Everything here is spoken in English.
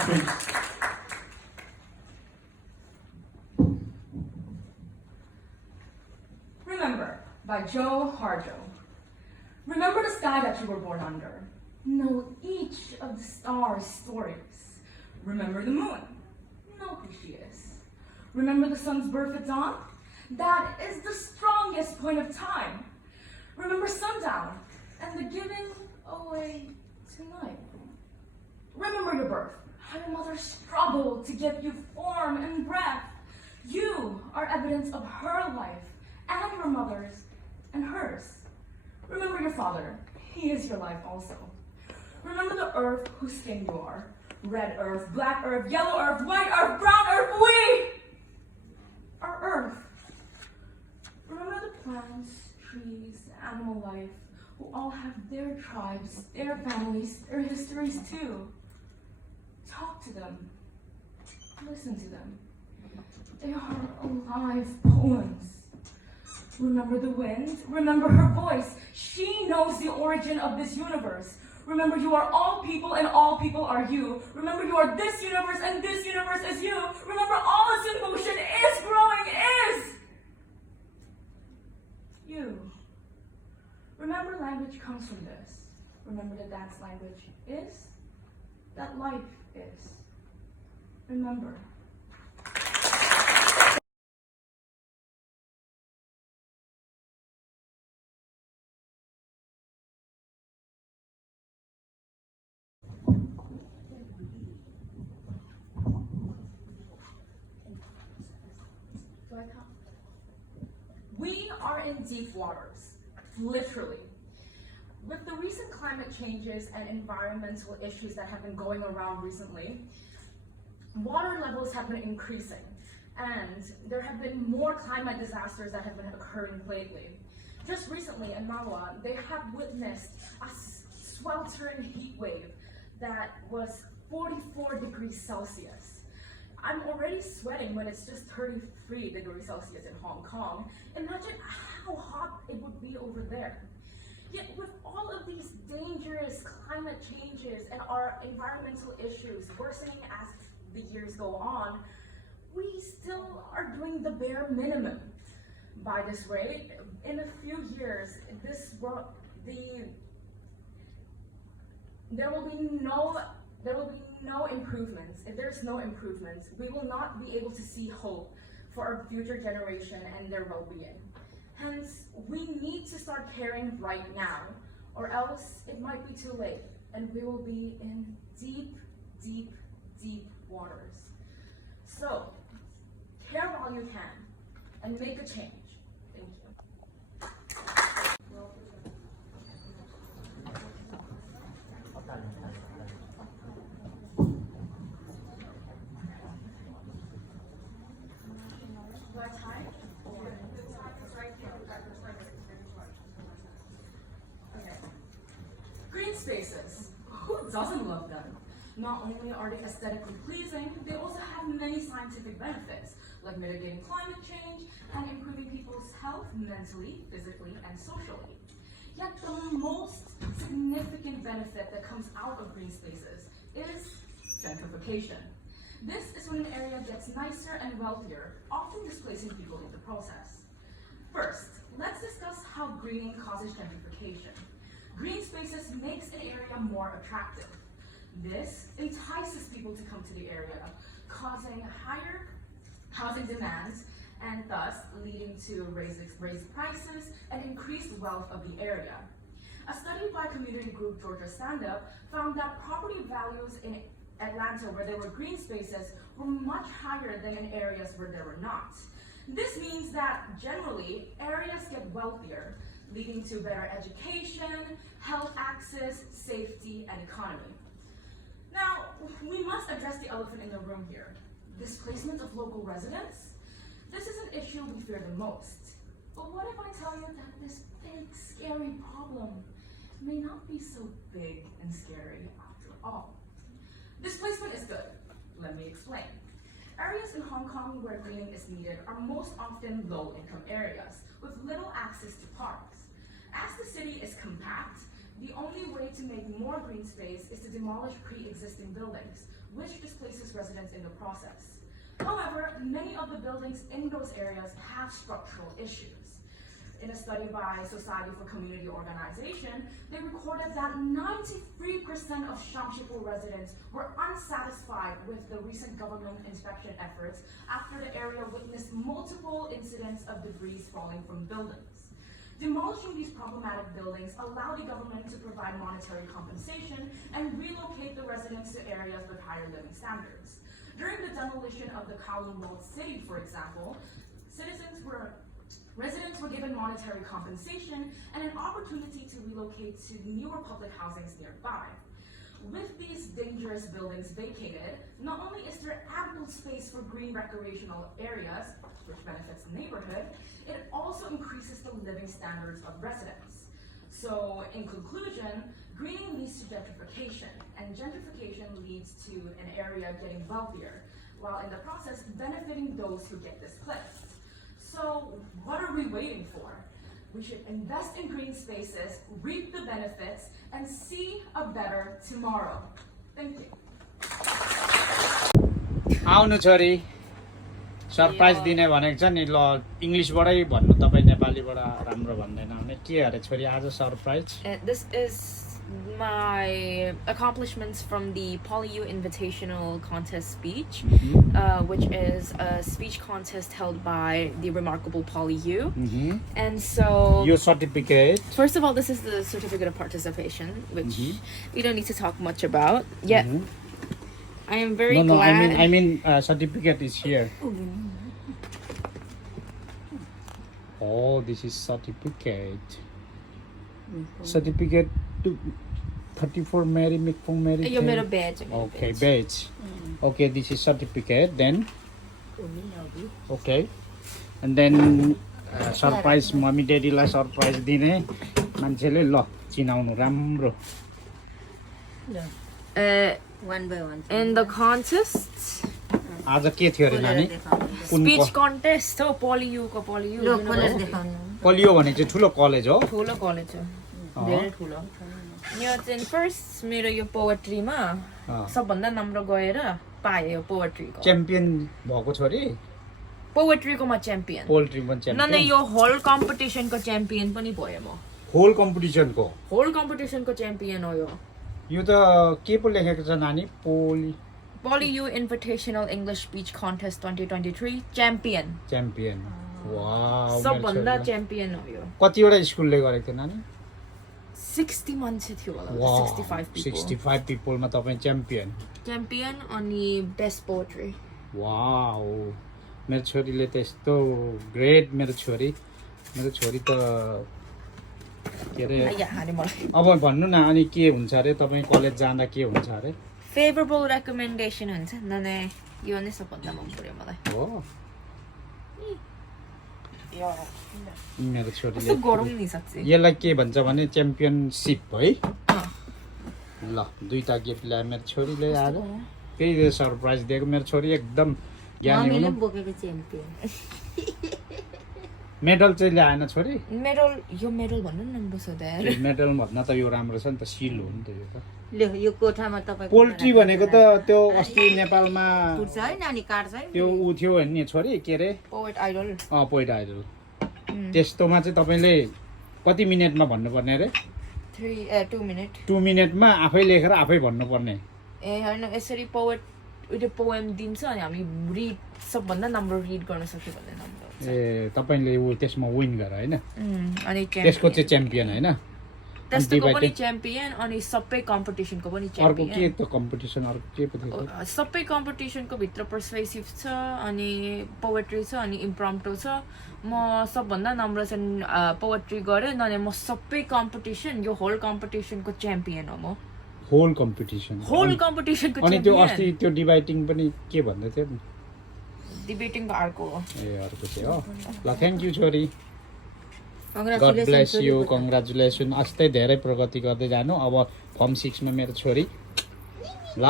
applause, please. Remember, by Joe Harjo. Remember the sky that you were born under. Know each of the stars' stories. Remember the moon. Know who she is. Remember the sun's birth at dawn? That is the strongest point of time. Remember sundown and the giving away tonight. Remember your birth, how your mother struggled to give you form and breath. You are evidence of her life and her mother's and hers. Remember your father, he is your life also. Remember the earth whose skin you are. Red earth, black earth, yellow earth, white earth, brown earth, we are earth. Remember the plants, trees, animal life, who all have their tribes, their families, their histories too. Talk to them. Listen to them. They are alive poems. Remember the wind. Remember her voice. She knows the origin of this universe. Remember you are all people and all people are you. Remember you are this universe and this universe is you. Remember all is in motion, is growing, is you. Remember language comes from this. Remember that that's language is, that life is. Remember. We are in deep waters, literally. With the recent climate changes and environmental issues that have been going around recently, water levels have been increasing, and there have been more climate disasters that have been occurring lately. Just recently in Mawa, they have witnessed a sweltering heat wave that was 44 degrees Celsius. I'm already sweating when it's just 33 degrees Celsius in Hong Kong. Imagine how hot it would be over there. Yet with all of these dangerous climate changes and our environmental issues worsening as the years go on, we still are doing the bare minimum. By this rate, in a few years, there will be no improvements. If there's no improvements, we will not be able to see hope for our future generation and their well-being. Hence, we need to start caring right now, or else it might be too late, and we will be in deep, deep, deep waters. So, care while you can, and make a change. Thank you. Green spaces. Who doesn't love them? Not only are they aesthetically pleasing, they also have many scientific benefits, like mitigating climate change and improving people's health mentally, physically, and socially. Yet the most significant benefit that comes out of green spaces is gentrification. This is when an area gets nicer and wealthier, often displacing people in the process. First, let's discuss how greening causes gentrification. Green spaces makes an area more attractive. This entices people to come to the area, causing higher housing demands and thus leading to raised prices and increased wealth of the area. A study by community group Georgia Stand Up found that property values in Atlanta where there were green spaces were much higher than in areas where there were not. This means that generally areas get wealthier, leading to better education, health access, safety, and economy. Now, we must address the elephant in the room here. Displacement of local residents? This is an issue we fear the most. But what if I tell you that this big, scary problem may not be so big and scary after all? Displacement is good. Let me explain. Areas in Hong Kong where greening is needed are most often low-income areas with little access to parks. As the city is compact, the only way to make more green space is to demolish pre-existing buildings, which displaces residents in the process. However, many of the buildings in those areas have structural issues. In a study by Society for Community Organization, they recorded that 93% of Shamshipur residents were unsatisfied with the recent government inspection efforts after the area witnessed multiple incidents of debris falling from buildings. Demolishing these problematic buildings allowed the government to provide monetary compensation and relocate the residents to areas with higher living standards. During the demolition of the Kowloon walled city, for example, residents were given monetary compensation and an opportunity to relocate to newer public housings nearby. With these dangerous buildings vacated, not only is there ample space for green recreational areas, which benefits the neighborhood, it also increases the living standards of residents. So, in conclusion, greening leads to gentrification, and gentrification leads to an area getting wealthier, while in the process benefiting those who get displaced. So, what are we waiting for? We should invest in green spaces, reap the benefits, and see a better tomorrow. Thank you. आउनु छोरी surprise दिने भनेको छ नि ल इंग्लिशबाटै भन्नु तपाई नेपालीबाट राम्रो भन्दैन भने के अरे छोरी आज surprise This is my accomplishments from the PolyU Invitational Contest speech, which is a speech contest held by the remarkable PolyU. And so, your certificate. First of all, this is the certificate of participation, which we don't need to talk much about. Yet, I am very glad. I mean, certificate is here. Oh, this is certificate. Certificate to 34 Mary Mikfung Mary. Your middle badge. Okay, badge. Okay, this is certificate. Then, okay, and then surprise mommy daddy la surprise dine मान्छेले ल चिनाउनु राम्रो. One by one. In the contest. आज के थियो रे नानी? Speech contest हो PolyU को PolyU. पोलियो भने चाहिँ ठुलो कलेज हो. ठुलो कलेज हो. धेरै ठुलो. यो चाहिँ फर्स्ट मेरो यो पोएट्रीमा सबभन्दा नम्बर गएर पाए यो पोएट्रीको. च्याम्पियन भएको छोरी. पोएट्रीकोमा च्याम्पियन. पोएट्रीमा च्याम्पियन. न यो होल कम्पिटिसनको च्याम्पियन पनि भयो म. होल कम्पिटिसनको. होल कम्पिटिसनको च्याम्पियन हो यो. यो त के पो लेखेको छ नानी? PolyU Invitational English Speech Contest 2023 champion. Champion. Wow. सबभन्दा च्याम्पियन हो यो. कतिवटा स्कुलले गरेको थियो नानी? 60 मान्छे थियो होला. 65 people. 65 people मा तपाई च्याम्पियन. च्याम्पियन अनि बेस्ट पोएट्री. वाउ. मेरो छोरीले त यस्तो ग्रेट मेरो छोरी त के रे अब भन्नु न अनि के हुन्छ रे तपाई कलेज जाँदा के हुन्छ रे? फेभरेबल रेकमेन्डेसन हुन्छ नने यो नै सबभन्दा मन पर्यो मलाई. हो. मेरो छोरीले गरौँ नि साच्चै. यसलाई के भन्छ भने च्याम्पियनशिप है. ल दुईटा गिफ्ट ल्याए मेरो छोरीले आज. केही सरप्राइज दिएको मेरो छोरी एकदम ज्ञानी हुनु. मैले बोकेको च्याम्पियन. मेडल चाहिँ ल्याएन छोरी? यो मेडल भन्नु न राम्रो छ त. मेडल भन्न त यो राम्रो छ नि त सिल हो नि त यो त. ले यो कोठामा तपाईको पोल्ट्री भनेको त त्यो अस्ति नेपालमा फुट्छ है नानी काट्छ है. त्यो उ थियो नि छोरी के रे? Poet idol. Poet idol. त्यस्तोमा चाहिँ तपाईले कति मिनेटमा भन्नुपर्ने रे? 2 मिनेट. 2 मिनेटमा आफै लेखेर आफै भन्नुपर्ने. ए हैन यसरी पोएट उले पोएम दिन्छ अनि हामी रिड सबभन्दा राम्रो रिड गर्न सक्यो भन्ने राम्रो. ए तपाईले उ त्यसमा विन गर हैन? अनि त्यसको चाहिँ च्याम्पियन हैन? त्यसको पनि च्याम्पियन अनि सबै कम्पिटिसनको पनि च्याम्पियन. अर्को के त कम्पिटिसन अर्को के पो थियो? सबै कम्पिटिसनको भित्र पर्सुएसिभ छ अनि पोएट्री छ अनि इम्प्रम्प्टु छ. म सबभन्दा राम्रो चाहिँ पोएट्री गरेँ अनि म सबै कम्पिटिसन यो होल कम्पिटिसनको च्याम्पियन हो म. Whole competition. होल कम्पिटिसनको अनि त्यो अस्ति त्यो डिबाइटिङ पनि के भन्दै थियो? डिबेटिङको अर्को हो. ए अर्को चाहिँ हो. ल थ्यांक यू छोरी. Congratulation. God bless you, congratulations. अस्तै धेरै प्रगति गर्दै जानु. अब फर्म 6 मा मेरो छोरी. ल